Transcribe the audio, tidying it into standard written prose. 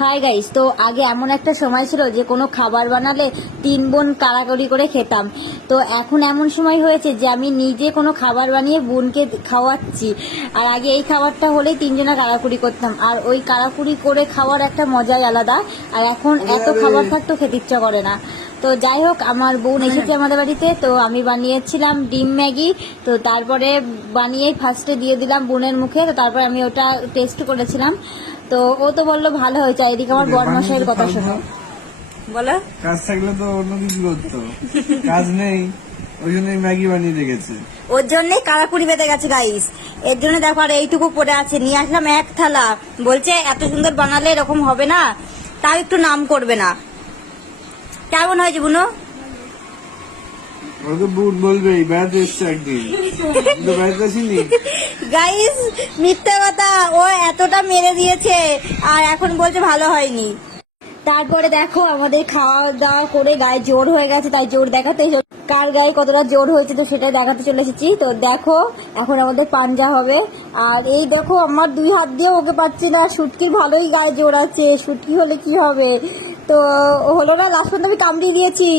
Hi guys, তো আগে এমন একটা সময় ছিল যে কোনো খাবার বানালে 3 বোন কাড়াকাড়ি করে খেতাম। তো এখন এমন সময় হয়েছে যে আমি নিজে কোনো খাবার বানিয়ে বোনকে খাওয়াচ্ছি। আর আগে এই খাবারটা হলেই 3জনা কাড়াকুড়ি করতাম, আর ওই কাড়াকুড়ি করে খাওয়ার একটা মজাই আলাদা। আর এখন এত খাবার থাকতেও খেতে ইচ্ছা করে না। তো যাই হোক, আমার বোন এসেছে আমাদের বাড়িতে, তো আমি বানিয়েছিলাম ডিম ম্যাগি। তো তারপরে বানিয়েই ফার্স্টে দিয়ে দিলাম বোনের মুখে, তো তারপরে আমি ওটা টেস্ট করেছিলাম। তো ও তো বললো ভালো হয়েছে। এদিকে আমার বড়মশাইয়ের কথা শোনো। বলো, কাজ থাকলে তো অন্য কিছু করতো, কাজ নেই ওই জন্যই ম্যাগি বানিয়ে রেখেছে। ওর জন্যই কাড়াকুড়ি বেঁধে গেছে গাইস। এর জন্য দেখো আর এইটুকু পড়ে আছে, নিয়ে আসলাম এক থালা। বলছে এত সুন্দর বানালে এরকম হবে না, তাও একটু নাম করবে না। কেমন হয়েছে বুনো? ওকে বুট বলবেই, বেড়াতে এসছে একদিন, কিন্তু বেড়াতে আসিনি। গাইস মিথ্যা কথা, ও এতটা মেরে দিয়েছে আর এখন বলছে ভালো হয়নি। তারপরে দেখো আমাদের খাওয়া দাওয়া করে গায়ে জোর হয়ে গেছে, তাই জোর দেখাতে কার গায়ে কতটা জোর হয়েছে তো সেটাই দেখাতে চলে এসেছি। তো দেখো এখন আমাদের পাঞ্জা হবে। আর এই দেখো আমার 2 হাত দিয়ে ওকে পাচ্ছি না, শুটকির ভালোই গায়ে জোর আছে, শুটকি হলে কি হবে। তো হলো না, লাস্ট পর্যন্ত আমি কামড়িয়ে দিয়েছি।